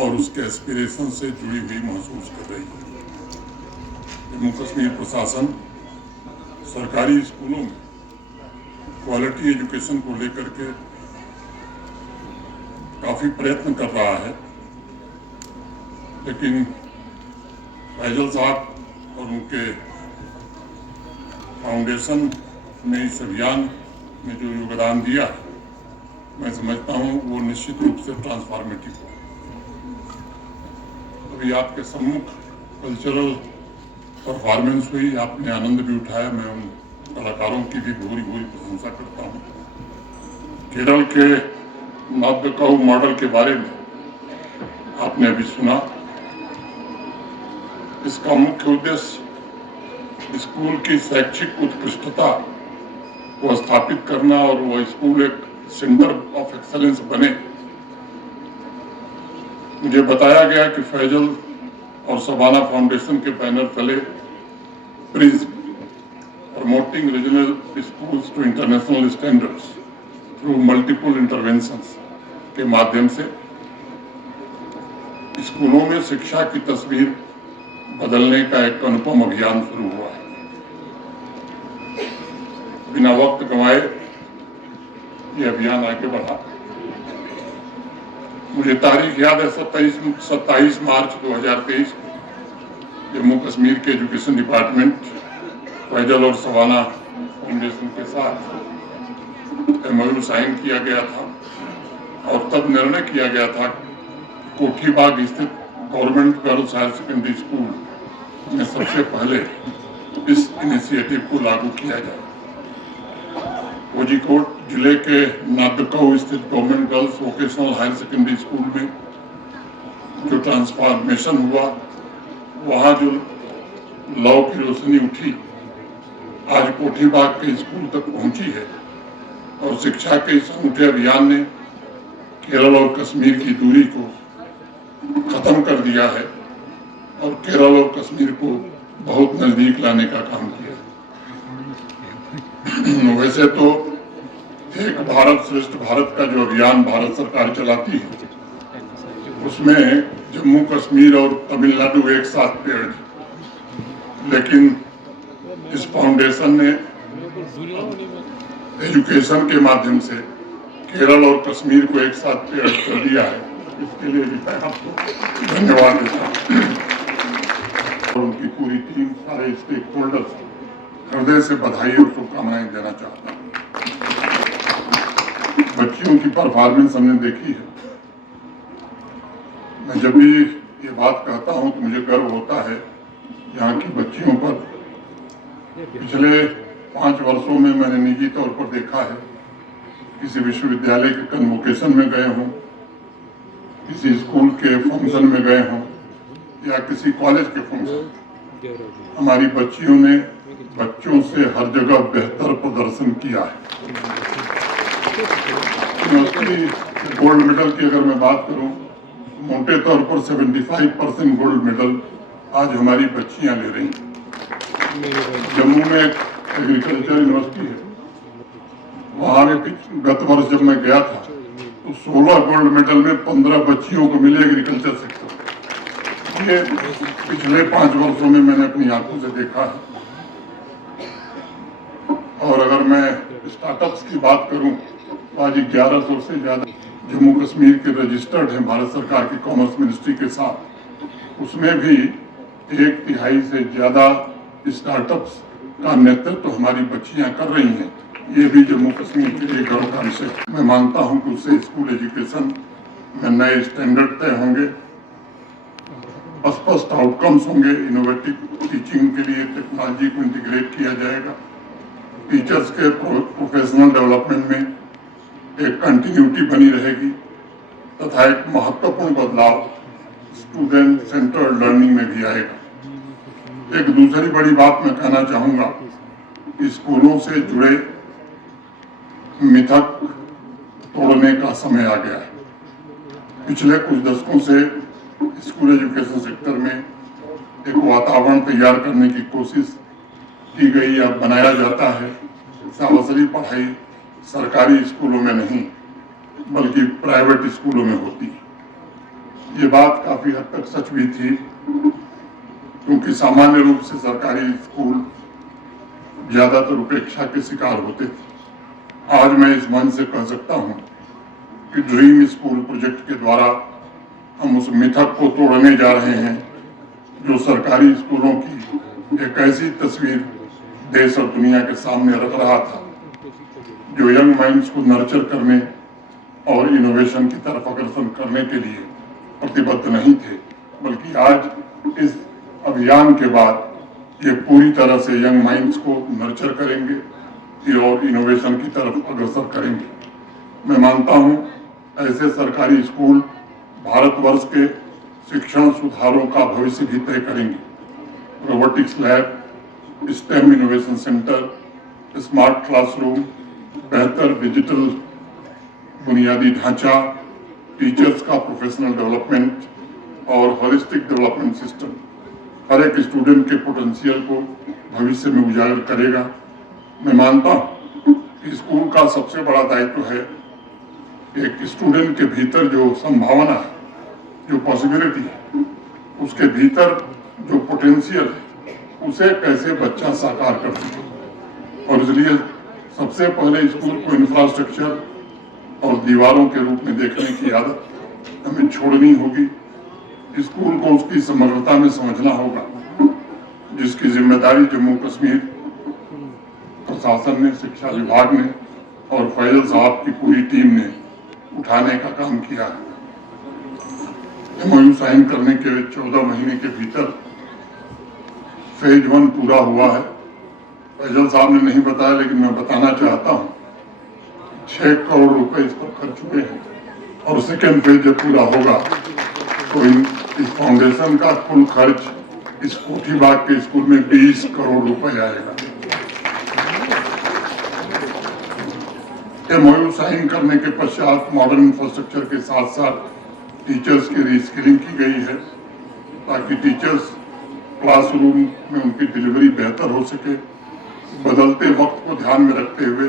और उसके एस्पिरेशन से जुड़ी हुई महसूस कर रही है। जम्मू कश्मीर प्रशासन सरकारी स्कूलों में क्वालिटी एजुकेशन को लेकर के काफ़ी प्रयत्न कर रहा है, लेकिन फैजल साहब और उनके फाउंडेशन ने इस अभियान में जो योगदान दिया है, मैं समझता हूँ वो निश्चित रूप से ट्रांसफॉर्मेटिव है। अभी आपके सम्मुख कल्चरल परफॉर्मेंस हुई, आपने आनंद भी उठाया। मैं उन कलाकारों की भी भूरी भूरी प्रशंसा करता हूँ। केरल के नादकाऊ मॉडल के बारे में आपने अभी सुना। इसका मुख्य उद्देश्य स्कूल की शैक्षिक उत्कृष्टता को स्थापित करना और वह स्कूल एक सेंटर ऑफ एक्सेलेंस बने। मुझे बताया गया कि फैजल और सबाना फाउंडेशन के बैनर तले prism promoting regional schools to international standards through multiple interventions के माध्यम से स्कूलों में शिक्षा की तस्वीर बदलने का एक अनुपम अभियान शुरू हुआ है। बिना वक्त गंवाए ये अभियान आगे बढ़ा। मुझे तारीख याद है 27 मार्च 2023 को जम्मू कश्मीर के एजुकेशन डिपार्टमेंट फैजल और सबाना फाउंडेशन के साथ एमओयू साइन किया गया था और तब निर्णय किया गया था कोठीबाग स्थित government girls higher secondary school में सबसे पहले इस इनिशिएटिव को लागू किया जाए। कोझिकोड जिले के नादकाऊ स्थित government girls vocational higher secondary school में जो ट्रांसफॉर्मेशन हुआ, वहाँ जो लौ की रोशनी उठी, आज कोठीबाग के स्कूल तक पहुंची है और शिक्षा के इस अनूठे अभियान ने केरल और कश्मीर की दूरी को खत्म कर दिया है और केरल और कश्मीर को बहुत नजदीक लाने का काम किया। वैसे तो एक भारत श्रेष्ठ भारत का जो अभियान भारत सरकार चलाती है, उसमें जम्मू कश्मीर और तमिलनाडु एक साथ पेड़, लेकिन इस फाउंडेशन ने एजुकेशन के माध्यम से केरल और कश्मीर को एक साथ पेड़ कर दिया है। इसके लिए भी मैं आपको धन्यवाद देता हूँ और उनकी पूरी टीम, सारे स्टेक होल्डर्स हृदय से बधाई और शुभकामनाएं देना चाहता हूँ। बच्चियों की परफॉर्मेंस हमने देखी है। मैं जब भी ये बात कहता हूँ तो मुझे गर्व होता है यहाँ की बच्चियों पर। पिछले 5 वर्षों में मैंने निजी तौर पर देखा है, किसी विश्वविद्यालय के कन्वोकेशन में गए हों, किसी स्कूल के फंक्शन में गए हों या किसी कॉलेज के फंक्शन, हमारी बच्चियों ने बच्चों से हर जगह बेहतर प्रदर्शन किया है। यूनिवर्सिटी गोल्ड मेडल की अगर मैं बात करूं, मोटे तौर पर 75% गोल्ड मेडल आज हमारी बच्चियां ले रही हैं। जम्मू में एक एग्रीकल्चर यूनिवर्सिटी है, वहाँ में गत वर्ष जब मैं गया था तो 16 गोल्ड मेडल में 15 बच्चियों को मिले एग्रीकल्चर सेक्टर। ये पिछले 5 वर्षों में मैंने अपनी आंखों से देखा है। और अगर मैं स्टार्टअप्स की बात करूं तो आज 1100 से ज्यादा जम्मू कश्मीर के रजिस्टर्ड हैं भारत सरकार की कॉमर्स मिनिस्ट्री के साथ। उसमें भी 1/3 से ज्यादा स्टार्टअप्स का नेतृत्व तो हमारी बच्चियां कर रही हैं। ये भी जम्मू कश्मीर के लिए गर्व का विषय। मैं मानता हूं कि उससे स्कूल एजुकेशन में नए स्टैंडर्ड तय होंगे, स्पष्ट आउटकम्स होंगे। इनोवेटिव टीचिंग के लिए टेक्नोलॉजी को इंटीग्रेट किया जाएगा। टीचर्स के प्रोफेशनल डेवलपमेंट में एक कंटिन्यूटी बनी रहेगी तथा एक महत्वपूर्ण बदलाव स्टूडेंट सेंटर्ड लर्निंग में भी आएगा। एक दूसरी बड़ी बात मैं कहना चाहूँगा, स्कूलों से जुड़े मिथक तोड़ने का समय आ गया है। पिछले कुछ दशकों से स्कूल एजुकेशन सेक्टर में एक वातावरण तैयार करने की कोशिश की गई या बनाया जाता है। असली पढ़ाई सरकारी स्कूलों में नहीं बल्कि प्राइवेट स्कूलों में होती है। ये बात काफी हद तक सच भी थी, क्योंकि सामान्य रूप से सरकारी स्कूल ज्यादातर उपेक्षा के शिकार होते थे। आज मैं इस मंच से कह सकता हूं कि ड्रीम स्कूल प्रोजेक्ट के द्वारा हम उस मिथक को तोड़ने जा रहे हैं जो सरकारी स्कूलों की एक ऐसी तस्वीर देश और दुनिया के सामने रख रहा था जो यंग माइंड्स को नर्चर करने और इनोवेशन की तरफ अग्रसर करने के लिए प्रतिबद्ध नहीं थे, बल्कि आज इस अभियान के बाद ये पूरी तरह से यंग माइंड्स को नर्चर करेंगे और इनोवेशन की तरफ अग्रसर करेंगे। मैं मानता हूँ ऐसे सरकारी स्कूल भारतवर्ष के शिक्षण सुधारों का भविष्य भी तय करेंगे। Robotics lab, stem innovation centre, smart classroom, बेहतर डिजिटल बुनियादी ढांचा, टीचर्स का प्रोफेशनल डेवलपमेंट और होलिस्टिक डेवलपमेंट सिस्टम हर एक स्टूडेंट के पोटेंशियल को भविष्य में उजागर करेगा। मैं मानता हूँ कि स्कूल का सबसे बड़ा दायित्व है एक स्टूडेंट के भीतर जो संभावना है, जो पॉसिबिलिटी है, उसके भीतर जो पोटेंशियल है, उसे कैसे बच्चा साकार कर सके। और इसलिए सबसे पहले स्कूल को इंफ्रास्ट्रक्चर और दीवारों के रूप में देखने की आदत हमें छोड़नी होगी। स्कूल को उसकी समग्रता में समझना होगा, जिसकी जिम्मेदारी जम्मू कश्मीर प्रशासन ने, शिक्षा विभाग ने और फैजल साहब की पूरी टीम ने उठाने का काम किया है। MOU साइन करने के 14 महीने के भीतर फेज 1 पूरा हुआ है। फैजल साहब ने नहीं बताया, लेकिन मैं बताना चाहता हूँ 6 करोड़ रुपए इस पर खर्च हुए हैं और सेकेंड फेज जब पूरा होगा तो इस फाउंडेशन का कुल खर्च इस कोठीबाग के स्कूल में 20 करोड़ रुपए आएगा। MOU साइन करने के पश्चात मॉडर्न इंफ्रास्ट्रक्चर के साथ साथ टीचर्स की रीस्किलिंग की गई है ताकि टीचर्स क्लासरूम में उनकी डिलीवरी बेहतर हो सके। बदलते वक्त को ध्यान में रखते हुए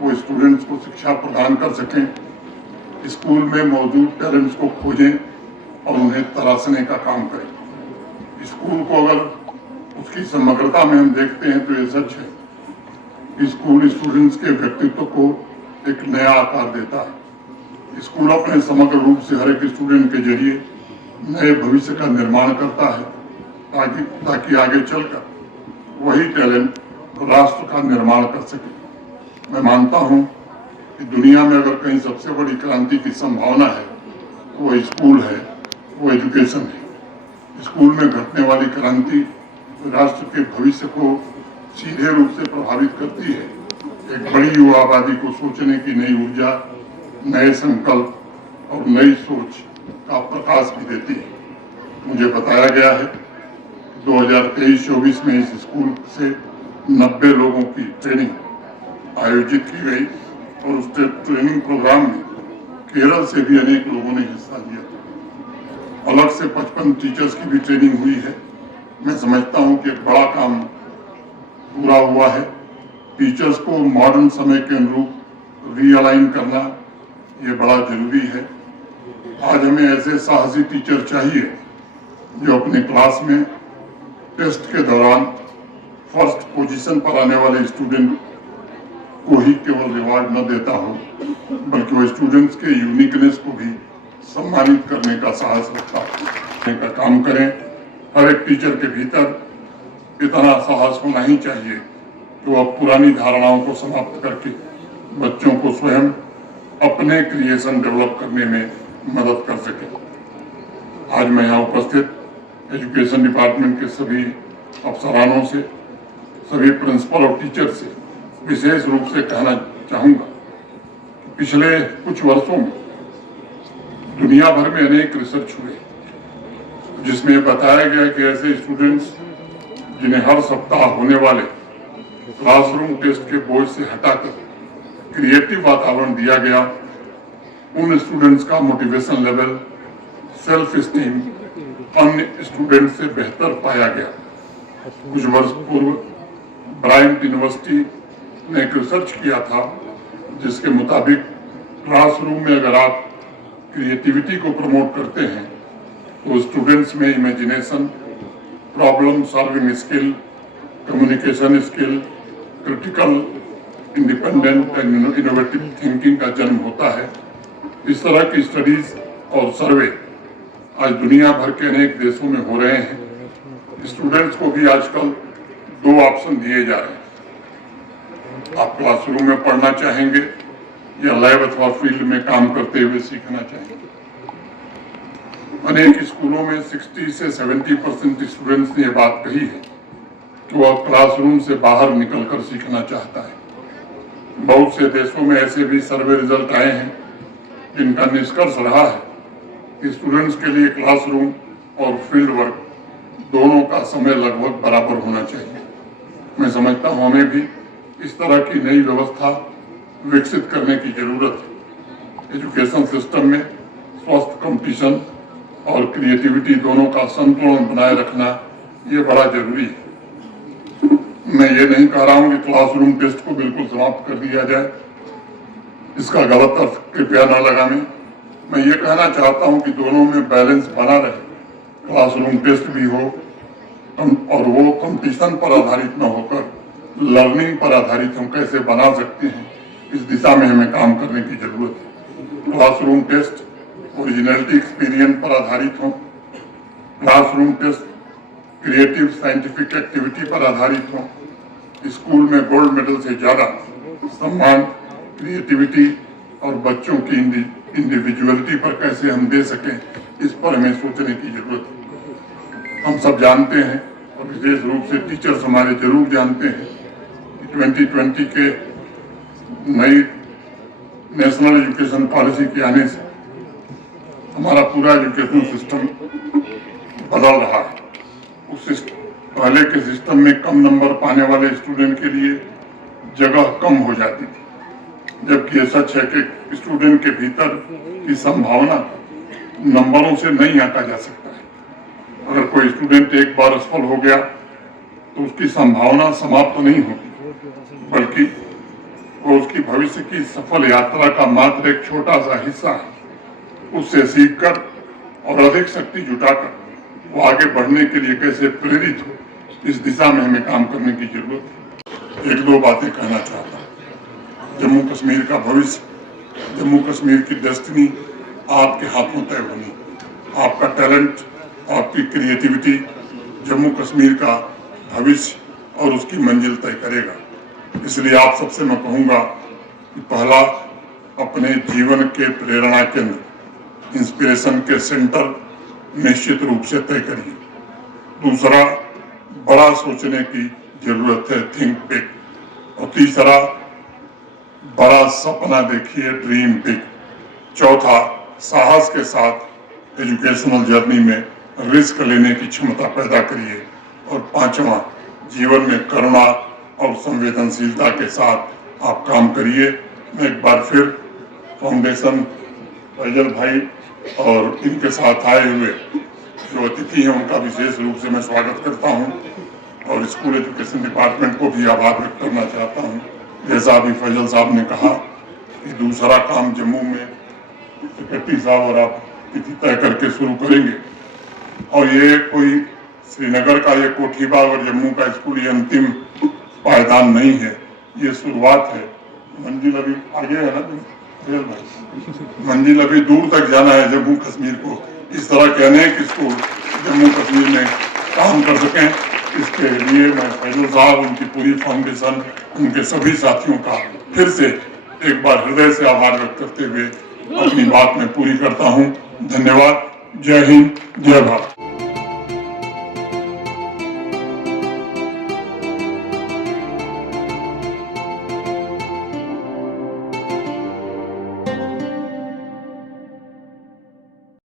वो स्टूडेंट्स को शिक्षा प्रदान कर सकें, स्कूल में मौजूद टैलेंट्स को खोजें और उन्हें तराशने का काम करें। स्कूल को अगर उसकी समग्रता में हम देखते हैं तो ये सच है कि स्कूल स्टूडेंट्स के व्यक्तित्व को एक नया आकार देता है। स्कूल अपने समग्र रूप से हर एक स्टूडेंट के जरिए नए भविष्य का निर्माण करता है ताकि आगे चलकर वही टैलेंट राष्ट्र का निर्माण कर सके। मैं मानता हूं कि दुनिया में अगर कहीं सबसे बड़ी क्रांति की संभावना है वो स्कूल है, वो एजुकेशन है। स्कूल में घटने वाली क्रांति राष्ट्र के भविष्य को सीधे रूप से प्रभावित करती है। एक बड़ी युवा आबादी को सोचने की नई ऊर्जा, नए संकल्प और नई सोच का प्रकाश भी देती है। मुझे बताया गया है 2023-24 में इस स्कूल से 90 लोगों की ट्रेनिंग आयोजित की गई और उस ट्रेनिंग प्रोग्राम में केरल से भी अनेक लोगों ने हिस्सा लिया। अलग से 55 टीचर्स की भी ट्रेनिंग हुई है। मैं समझता हूं कि एक बड़ा काम पूरा हुआ है। टीचर्स को मॉडर्न समय के अनुरूप रीअलाइन करना ये बड़ा जरूरी है। आज हमें ऐसे साहसी टीचर चाहिए जो अपने क्लास में टेस्ट के दौरान फर्स्ट पोजीशन पर आने वाले स्टूडेंट को ही केवल रिवार्ड न देता हो, बल्कि वो स्टूडेंट्स के यूनिकनेस को भी सम्मानित करने का साहस रखता हो। का काम करें। हर एक टीचर के भीतर इतना साहस होना ही चाहिए कि वो पुरानी धारणाओं को समाप्त करके बच्चों को स्वयं अपने क्रिएशन डेवलप करने में मदद कर सके। आज मैं यहाँ उपस्थित एजुकेशन डिपार्टमेंट के सभी अफसरानों से, सभी प्रिंसिपल और टीचर से विशेष रूप से कहना चाहूँगा कि पिछले कुछ वर्षों में दुनिया भर में अनेक रिसर्च हुए जिसमें बताया गया कि ऐसे स्टूडेंट्स जिन्हें हर सप्ताह होने वाले क्लासरूम टेस्ट के बोझ से हटाकर क्रिएटिव वातावरण दिया गया, उन स्टूडेंट्स का मोटिवेशन लेवल, सेल्फ स्टीम अन्य स्टूडेंट्स से बेहतर पाया गया। कुछ वर्ष पूर्व ब्रायंट यूनिवर्सिटी ने एक रिसर्च किया था जिसके मुताबिक क्लासरूम में अगर आप क्रिएटिविटी को प्रमोट करते हैं तो स्टूडेंट्स में imagination, problem solving skill, communication skill, critical, independent and innovative thinking का जन्म होता है। इस तरह की स्टडीज और सर्वे आज दुनिया भर के अनेक देशों में हो रहे हैं। स्टूडेंट्स को भी आजकल 2 ऑप्शन दिए जा रहे हैं। आप क्लासरूम में पढ़ना चाहेंगे या लैब अथवा फील्ड में काम करते हुए सीखना चाहेंगे। अनेक स्कूलों में 60 से 70% स्टूडेंट्स ने यह बात कही है कि वह क्लासरूम से बाहर निकलकर सीखना चाहता है। बहुत से देशों में ऐसे भी सर्वे रिजल्ट आए हैं जिनका निष्कर्ष रहा है कि स्टूडेंट्स के लिए क्लासरूम और फील्ड वर्क दोनों का समय लगभग बराबर होना चाहिए। मैं समझता हूँ हमें भी इस तरह की नई व्यवस्था विकसित करने की जरूरत है। एजुकेशन सिस्टम में स्वस्थ कंपटीशन और क्रिएटिविटी दोनों का संतुलन बनाए रखना ये बड़ा जरूरी है। मैं ये नहीं कह रहा हूँ कि क्लासरूम टेस्ट को बिल्कुल समाप्त कर दिया जाए, इसका गलत अर्थ कृपया न लगाने। मैं ये कहना चाहता हूँ कि दोनों में बैलेंस बना रहे, क्लासरूम टेस्ट भी हो और वो कंपटीशन पर आधारित न होकर लर्निंग पर आधारित हम कैसे बना सकते हैं, इस दिशा में हमें काम करने की जरूरत है। क्लासरूम टेस्ट ओरिजिनलिटी एक्सपीरियंस पर आधारित हो, classroom test creative scientific activity पर आधारित हो, स्कूल में गोल्ड मेडल से ज्यादा सम्मान क्रिएटिविटी और बच्चों की इंडिविजुअलिटी पर कैसे हम दे सकें, इस पर हमें सोचने की जरूरत है। हम सब जानते हैं और विशेष रूप से टीचर्स हमारे जरूर जानते हैं कि 2020 के नई नेशनल एजुकेशन पॉलिसी के आने से हमारा पूरा एजुकेशन सिस्टम बदल रहा है। उस पहले के सिस्टम में कम नंबर पाने वाले स्टूडेंट के लिए जगह कम हो जाती थी, जबकि ये सच है कि स्टूडेंट के भीतर की संभावना नंबरों से नहीं आंका जा सकता है। अगर कोई स्टूडेंट एक बार असफल हो गया तो उसकी संभावना समाप्त नहीं होती, बल्कि वो उसकी भविष्य की सफल यात्रा का मात्र एक छोटा सा हिस्सा है। उससे सीखकर और अधिक शक्ति जुटाकर वो आगे बढ़ने के लिए कैसे प्रेरित हो, इस दिशा में हमें काम करने की जरूरत है। 1-2 बातें कहना चाहता हूँ। जम्मू कश्मीर का भविष्य, जम्मू कश्मीर की डेस्टिनी आपके हाथों तय होनी। आपका टैलेंट, आपकी क्रिएटिविटी जम्मू कश्मीर का भविष्य और उसकी मंजिल तय करेगा। इसलिए आप सबसे मैं कहूँगा कि पहला, अपने जीवन के प्रेरणा केंद्र, इंस्पिरेशन के सेंटर निश्चित रूप से तय करिए। दूसरा, बड़ा सोचने की जरूरत है, थिंक बिग। और तीसरा, बड़ा सपना देखिए, ड्रीम बिग। चौथा, साहस के साथ एजुकेशनल जर्नी में रिस्क लेने की क्षमता पैदा करिए। और पांचवा, जीवन में करुणा और संवेदनशीलता के साथ आप काम करिए। मैं एक बार फिर फाउंडेशन फैजल भाई और इनके साथ आए हुए जो अतिथि हैं उनका विशेष रूप से मैं स्वागत करता हूं और स्कूल एजुकेशन डिपार्टमेंट को भी आभार व्यक्त करना चाहता हूं। जैसा अभी फैजल साहब ने कहा कि दूसरा काम जम्मू में सेक्रेटरी साहब और आप तिथि तय करके शुरू करेंगे, और ये कोई श्रीनगर का ये कोठीबाग और जम्मू का स्कूल ये अंतिम पायदान नहीं है, ये शुरुआत है। मंजिल अभी आगे है ना, मंजिल अभी दूर तक जाना है जम्मू कश्मीर को। इस तरह के अनेक स्कूल जम्मू कश्मीर में काम कर सकें, इसके लिए मैं फैजल साहब, उनकी पूरी फाउंडेशन, उनके सभी साथियों का फिर से एक बार हृदय से आभार व्यक्त करते हुए अपनी बात में पूरी करता हूँ। धन्यवाद। जय हिंद, जय भारत।